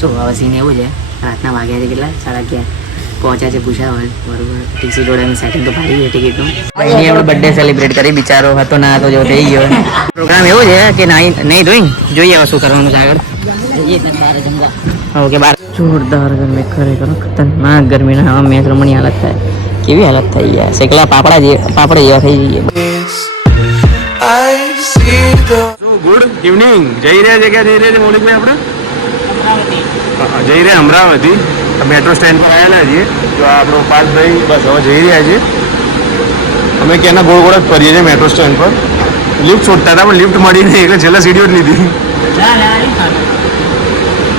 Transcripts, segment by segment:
શું હવે સીન એવું છે, રાતના વાગ્યા છે કેટલા 11:30 પહોંચ્યા છે ભૂષાવલ બરોબર. ટીસી જોડેની સેટિંગ તો ભારી છે ટિકિટનું. ભાઈની આપણે બર્થડે સેલિબ્રેટ કરી, બિચારો હતો ના હતો જેવો થઈ ગયો. પ્રોગ્રામ એવો છે કે નહીં ધોઈ જોઈએ હવે શું કરવાનું છે આગળ. ઓકે બાર જોરદાર ગરમી, ખરેખર ખતરનાક ગરમીના મેચ રમણી હાલત થાય. કેવી હાલત થઈ યાર, શેકલા પાપડ જેવા થઈ જઈએ. Good evening. જઈ રહ્યા છે ક્યાં જઈ રહ્યા છે મૌલિકભાઈ? આપણે જઈ રહ્યા અમરાવતી, મેટ્રો સ્ટેન્ડ પર આવ્યા છીએ. તો આપણો પાર્થભાઈ બસ હવે જઈ રહ્યા છે. અમે ક્યાંના ગોળ ગોળ જ ફરીએ છીએ મેટ્રો સ્ટેન્ડ પર. લિફ્ટ છોડતા હતા પણ લિફ્ટ મળી નહીં એટલે છેલ્લા સીડીઓ જ લીધી.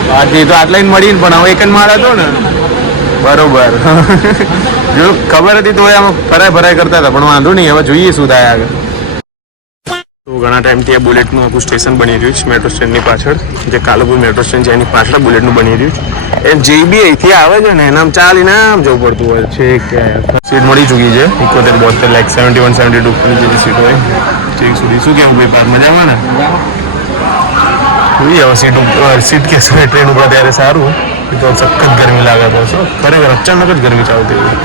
બાકી તો આટલા મળી પણ હવે એક જ માળ હતો ને બરોબર. જો ખબર હતી તો આમ ફરાય કરતા હતા પણ વાંધો નહીં, હવે જોઈએ શું થાય આગળ. તો ઘણા ટાઈમથી આ બુલેટનું આખું સ્ટેશન બની રહ્યું છે મેટ્રો સ્ટેન્ડની પાછળ. જે કાલુપુર મેટ્રો સ્ટેન્ડ છે એની પાછળ બુલેટનું બની રહ્યું છે. એ જે બી અહીંથી આવે છે ને એનામ ચાલીને આમ જવું પડતું હોય છે. સીટ મળી ચૂકી છે 71-72 લાઈક 71-72 જેટલી સીટ હોય ઠીક સુધી. શું કહેવું ભાઈ, મજામાં ને? જોઈએ હવે સીટ કે ટ્રેન ઉપર ત્યારે સારું. તો સખત ગરમી લાગે તો ખરેખર અચાનક જ ગરમી ચાલુ થઈ ગઈ.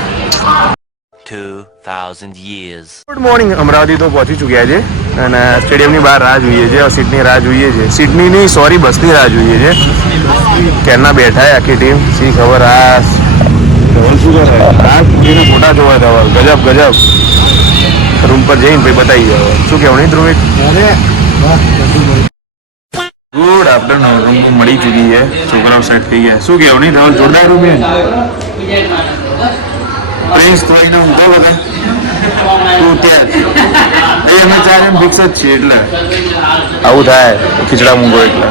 2000 years. Good morning. અમરાવતી તો પહોંચી ચૂક્યા છે અને સ્ટેડિયમની બહાર રાહ જોઈએ છે. સીટની રાહ જોઈએ છે. સીટની નહીં સોરી બસની રાહ જોઈએ છે. ક્યારના બેઠા આખી ટીમ, શી ખબર. આ શું કરે આ પૂરીના ફોટા જોવા ધવલ, ગજબ રૂમ પર જઈને ભાઈ બતાવી જાવ. શું કહેવું નહીં ધ્રુવિત? Good afternoon. રૂમ મળી ચૂકી છે, છોકરાઓ સેટ થઈ ગયા. શું કહેવું નહીં ધવલ? જોરદાર રૂમ છે. પ્રિન્સ થોડીને ઊંઘો બધા તું ત્યાં અમે ચાર એમ ફિક્સ જ છીએ એટલે આવું થાય. ખીચડા મૂંગો એટલે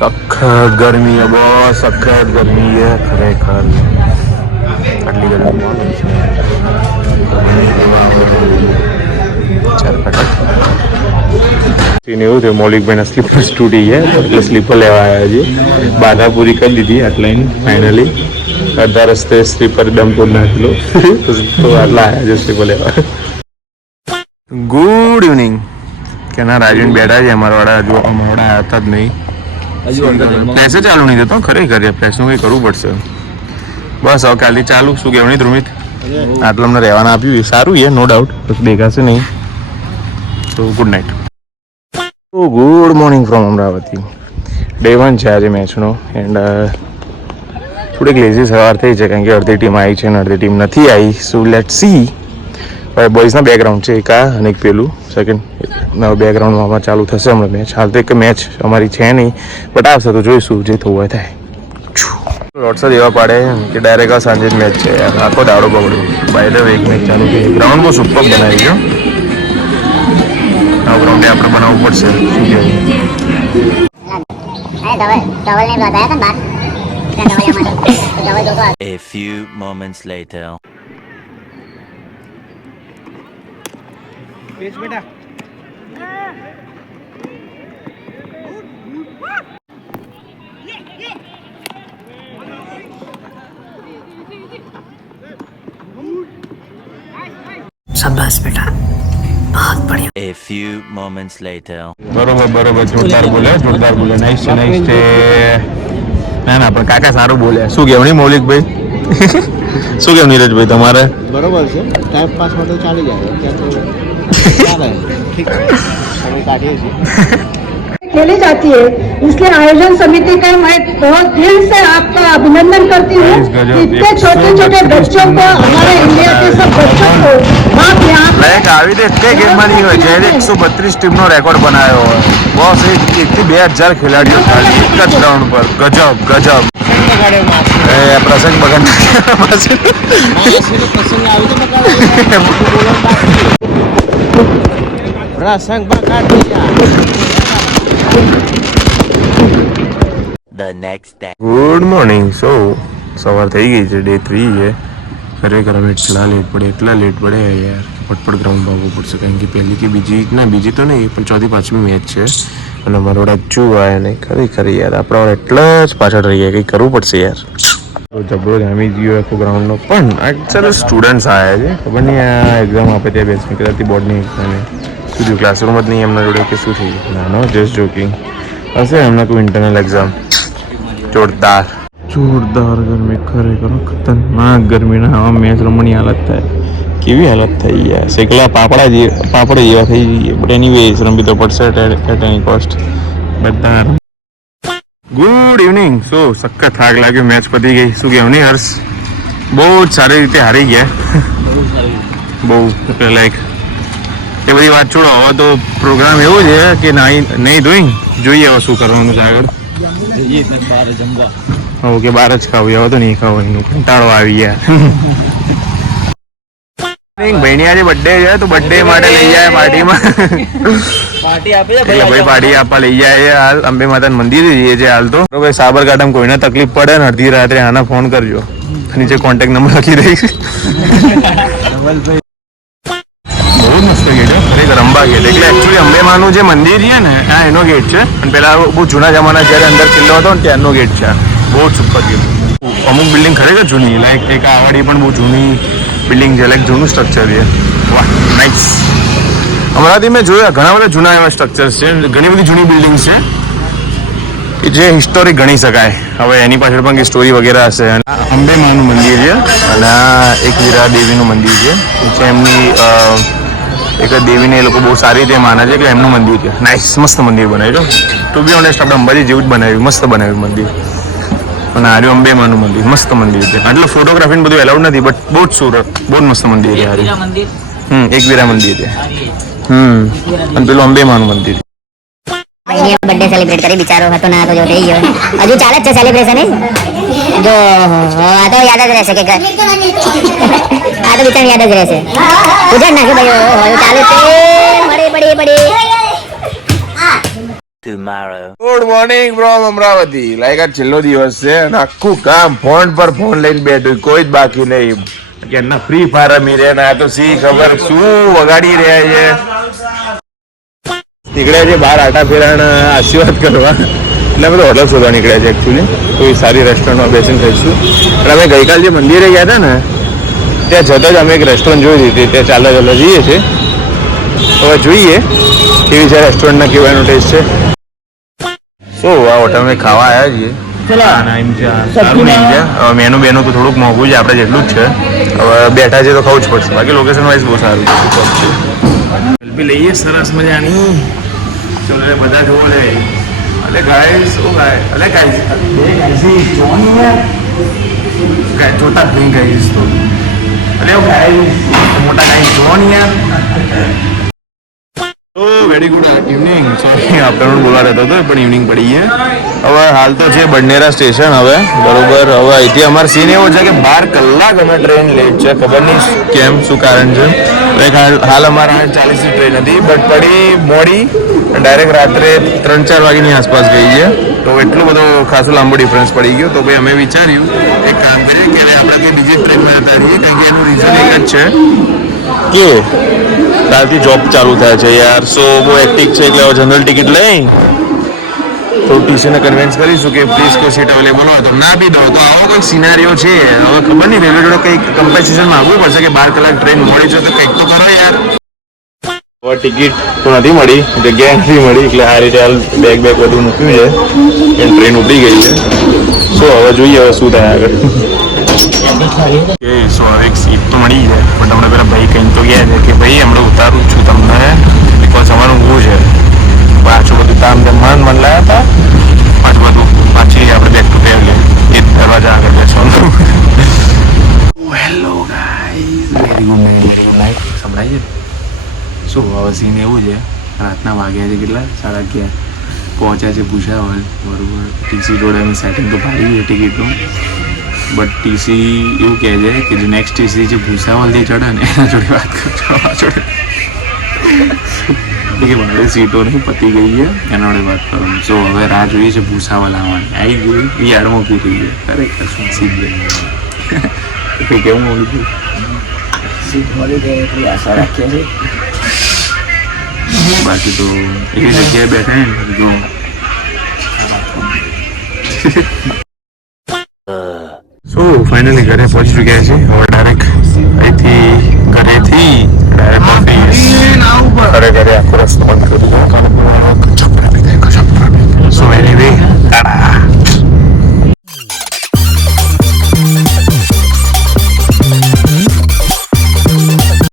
સખત ગરમી છે બસ, સખત ગરમી છે ખરેખર. આટલી ગરમી એવું થયું મૌલિકભાઈના સ્લીપર્સ તૂટી ગયા એટલે સ્લીપર લેવા આવ્યા છીએ. બાધા પૂરી કરી દીધી આટલા ફાઇનલી. અડધા રસ્તે સ્લીપર ડમ તોડ નાખેલો તો આટલા આવ્યા છે સ્લીપર લેવા. Good evening. કે ના રાજવીન બેઠા છે અમારા વાળા, હજુ અમારા વાળા હતા જ નહીં. ફ્લેશે ચાલુ નહીં થતો ખરેખર, ફ્લેશનું કંઈ કરવું પડશે. બસ હવે કાલથી ચાલુ. શું કહેવું નહીં ધ્રુમિત? આટલા અમને રહેવાના આપ્યું એ સારું છે નો ડાઉટ, દેખાશે નહીં. તો ગુડ નાઇટ. તો good morning from Amravati. Day 1 છે આજે મેચનો એન્ડ થોડીક લેઝી સવાર થઈ છે કારણ કે અડધી ટીમ આવી છે અને અડધી ટીમ નથી આવી. So let's see. બોયઝના બેકગ્રાઉન્ડ છે એક આ અને એક પેલું સેકન્ડ બેકગ્રાઉન્ડમાં ચાલુ થશે હમણાં મેચ. હાલ તો એક મેચ અમારી છે નહીં બટ આવશે તો જોઈશું જે થવું હોય થાય. વોટ્સઅપ એવા પાડે કે ડાયરેક્ટ સાંજે જ મેચ છે યાર, આખો દાડો બગડ્યો. બાય ધ વે એક મેચ ચાલુ થઈ. ગ્રાઉન્ડ બહુ સુપર બનાવી ગયો. આ ગ્રાઉન્ડે આપણે બનાવવું પડશે. શું કહેવું? A few moments later. बेटा शाबाश बेटा, बहुत बढ़िया. A few moments later. બરોબર જોરદાર બોલે નાઈસ છે. ના પણ કાકા સારું બોલે. શું કહેવું નહીં મૌલિકભાઈ? શું કહેવું નીરજભાઈ તમારે? बरोबर से टाइम पास में तो चाली जाए क्या तो ठीक है समय काटिए खेली जाती है, इसलिए आयोजन समिति का मैं बहुत दिल से आपका अभिनंदन करती हूँ. इतने छोटे छोटे बच्चों को, हमारे इंडिया के सब बच्चों को आप यहाँ લાઈક આવી રીતે કઈ ગેમમાં નહીં હોય જ્યારે 132 ટીમનો રેકોર્ડ બનાવ્યો હોય. બસ 1 થી 2000 ખેલાડીઓ ખાલી એક જ ગ્રાઉન્ડ પર. ગજબ એ પ્રસંગ બગાડ प्रसंग बकाट दिया. The next day. Good morning. સવાર થઈ ગઈ છે, ડે 3 છે. ખરેખર હવે એટલા લેટ પડે યાર. ફટફટ ગ્રાઉન્ડ ભાગવું પડશે કારણ કે પહેલી કે બીજી તો નહીં પણ 4થી 5મી મેચ છે અને અમારો હજુ આવ્યા નહીં. ખરેખર યાર આપણા એટલા જ પાછળ રહી ગયા, કંઈક કરવું પડશે યાર. જબરો જામી ગયો આખો ગ્રાઉન્ડનો. પણ ચાલો સ્ટુડન્ટ્સ આવ્યા છે, ખબર નહીં આ એક્ઝામ આપે ત્યાં બેસની કદાચ બોર્ડની એક્ઝામ શું થયું ક્લાસરૂમ જ નહીં એમના જોડે કે શું થયું? ના નો જસ્ટ જોકિંગ. હશે એમને કોઈ ઇન્ટરનલ એક્ઝામ. જોરદાર ગરમી, ખરેખર ખતરનાક ગરમીના આવા મેચ રમવાની હાલત થાય. કેવી હાલત થઈ યાર, શેકલા પાપડ જેવા થઈ જઈએ. બટ એનીવેઝ રમવી તો પડશે એટ એની કોસ્ટ. બધા ગુડ ઇવનિંગ. શું સખત થાક લાગ્યો, મેચ પતી ગઈ. શું કહેવું નહીં હર્ષ? બહુ જ સારી રીતે હારી ગયા. બહુ લાઈક એ બધી વાત છોડો. હવે તો પ્રોગ્રામ એવું છે કે નહીં ધોઈ જોઈએ હવે શું કરવાનું છે આગળ. ઓકે, બહાર જ ખાવું. હવે તો નહીં ખાવું, એનું કંટાળો આવી ગયા. ભાઈની આજે બર્થડે છે તો બર્થડે માટે લઈ જાય પાર્ટીમાં. એટલે ભાઈ પાર્ટી આપવા લઈ જાય. હાલ અંબે માતા મંદિરે જઈએ છે હાલ તો. ભાઈ સાબરકાંઠામાં કોઈને તકલીફ પડે ને અડધી રાત્રે આના ફોન કરજો. નીચે કોન્ટેક્ટ નંબર લખી દઈશ. બહુ મસ્ત ગેટ છે ખરેખર, અંબા ગેટ. એટલે એકચ્યુઅલી અંબેમાનું જે મંદિર છે ને આ એનો ગેટ છે. અને પેલા બહુ જૂના જમાના જ્યારે અંદર કિલ્લો હતો ને ત્યારનો ગેટ છે. બહુ જ સુપર ગેટ. અમુક બિલ્ડિંગ ખરેખર જૂની, લાઈક એક આવાડી પણ બહુ જૂની બિલ્ડિંગ છે, લાઈક જૂનું સ્ટ્રક્ચર છે. વાહ, નાઇસ. હમણાંથી મેં જોયા ઘણા બધા જૂના એવા સ્ટ્રક્ચર્સ છે, ઘણી બધી જૂની બિલ્ડિંગ્સ છે કે જે હિસ્ટોરિક ગણી શકાય. હવે એની પાછળ પણ સ્ટોરી વગેરે હશે. અંબે માનું મંદિર છે અને આ એક વીરા દેવીનું મંદિર છે. એમની એક દેવીને એ લોકો બહુ સારી રીતે માને છે, એટલે એમનું મંદિર છે. નાઇસ, મસ્ત મંદિર બનાવ્યું. ટુ બી ઓનેસ્ટ આપણે અંબાજી જેવું જ બનાવ્યું, મસ્ત બનાવ્યું મંદિર. અને આર્યું અંબે માનું મંદિર, મસ્ત મંદિર છે. એટલે ફોટોગ્રાફી બધું એલાઉડ નથી, બટ બહુ જ સુરત, બહુ જ મસ્ત મંદિર છે. એક વીરા મંદિર છે. અને પેલું અંબે માનું મંદિર. બર્થડે સેલિબ્રેટ કરી, બિચારો હતો ના તો જો થઈ ગયો. હજુ ચાલે જ છે સેલિબ્રેશન. જો આ તો યાદ જ રહેશે કે આ તો બિચાર યાદ જ રહેશે. ઉજાડ નાખ્યું ભાઈ, ચાલે છે. પડી Tomorrow. Good morning from Amravati. Like આ છેલ્લો દિવસ છે અને આખું કામ ફોન પર ફોન લઈને બેઠું, કોઈ જ બાકી નહીં. કે ના ફ્રી ફાયર રમી રહ્યા ને આ તો સી ખબર શું વગાડી રહ્યા છે. નીકળ્યા છે બહાર આટા ફેરાણ આશીર્વાદ કરવા. એટલે અમે તો હોટલ શોધવા નીકળ્યા છે એકચ્યુઅલી. કોઈ સારી રેસ્ટોરન્ટમાં બેસીને ખાઈશું. એટલે અમે ગઈકાલ જે મંદિરે ગયા હતા ને ત્યાં જતાં જ અમે એક રેસ્ટોરન્ટ જોઈ દીધી. ત્યાં ચાલતા જઈએ છીએ. હવે જોઈએ કેવી છે રેસ્ટોરન્ટના, કેવો એનો ટેસ્ટ છે. સો આ હોટલમાં ખાવા આવ્યા છીએ. સારું નહીં છે. મેનુ બેનું તો થોડુંક મોંઘું છે, આપણે જેટલું જ છે. હવે બેઠા છે તો ખાવું જ પડશે. બાકી લોકેશન વાઇઝ બહુ સારું છે. સેલ્ફી લઈએ સરસ મજાની. ચલો બધા જોવો લે. અલે ગાઈસ, ઓ ગાઈસ, અલે ગાઈસ, જોતા જ નહીં ગાઈસ તો. અલે ઓ ગાઈસ, મોટા ગાઈસ જોવો ને યાર. તો very good evening. Sorry afternoon બોલવા રહેતો હતો પણ ઇવનિંગ પડી છે. હવે હાલ તો છે બડનેરા સ્ટેશન. હવે બરોબર, હવે અહીંથી અમારો સીન એવો છે કે 12 કલાક અમે ટ્રેન લેટ છે. ખબર નહીં કેમ, શું કારણ છે. હાલ અમારે 8:40ની ટ્રેન હતી બટ પડી મોડી. ડાયરેક્ટ રાત્રે 3-4 વાગ્યાની આસપાસ ગઈ છે. તો એટલો બધો ખાસો લાંબો ડિફરન્સ પડી ગયો. તો ભાઈ અમે વિચાર્યું એક કામ કરીએ કે હવે આપણે કંઈ બીજી ટ્રેનમાં જતા રહીએ. કારણ કે એનું રીઝન એક જ છે કે કાલથી જોબ ચાલુ થાય છે યાર. સો બહુ એક્ટિક છે એટલે હવે જનરલ ટિકિટ લઈ તો ટીસીને કન્વિન્સ કરીશું કે પ્લીઝ કોઈ સીટ અવેલેબલ હોય તો ના બી દો. તો આવો કોઈ સિનારીઓ છે. હવે ખબર નહીં, રેલવે જોડે કંઈક કમ્પેન્સેશન માંગવું પડશે કે 12 કલાક ટ્રેન મોડી છે તો કંઈક તો કરો યાર. હવે ટિકિટ તો નથી મળી, જગ્યાએ નથી મળી. એટલે આ રીતે હાલ બેગ બધું મૂક્યું છે. એ ટ્રેન ઉપડી ગઈ છે. સો હવે જોઈએ હવે શું થાય આગળ. સો એક સીટ તો મળી જાય પણ તમને પેલા ભાઈ કંઈ તો ગયા છે કે ભાઈ હમણાં ઉતારું છું તમને, બિકોઝ અમારું ઊંઘું છે. પાછું બધું તામ જમવાનું મન લાયા હતા. પાછું બધું પાછી આપણે બેક ટુ બેગ લે એ દરવાજા આગળ બેસવાનું. Hello guys, very good night. સંભળાય છે શું? હવે સીન એવું છે, રાતના વાગ્યા છે કેટલા, 11:30 પહોંચ્યા છે ભૂસાવલ. બરોબર, ટીસી જોડે સેટિંગ તો પાડી છે ટિકિટનું. બટ ટીસી એવું કહે છે કે જે નેક્સ્ટ ટીસી જે ભૂસાવલથી ચડે ને એના જોડે વાત કરજો. જોડે કે મારી સીટો નહીં પતી ગઈ છે, એના જોડે વાત કરવાનું. સો હવે રાહ જોઈએ છે ભૂસાવલ આવવાની. આવી ગઈ યાર્ડમાં ઊભી થઈ ગઈ. ખરેખર શું સીટ કંઈ કેવું મળ્યું હતું? સીટ મળી જાય એટલી આશા રાખીએ છીએ. બાકી તો એવી જગ્યાએ બેઠા ને જો. સો ફાઇનલી ઘરે પહોંચી ચૂક્યા છે. હવે ડાયરેક્ટ અહીંથી ઘરેથી ડાયરેક્ટ ઓફિસ. ઘરે આખો રસ્તો બંધ કર્યો. સો એનીવે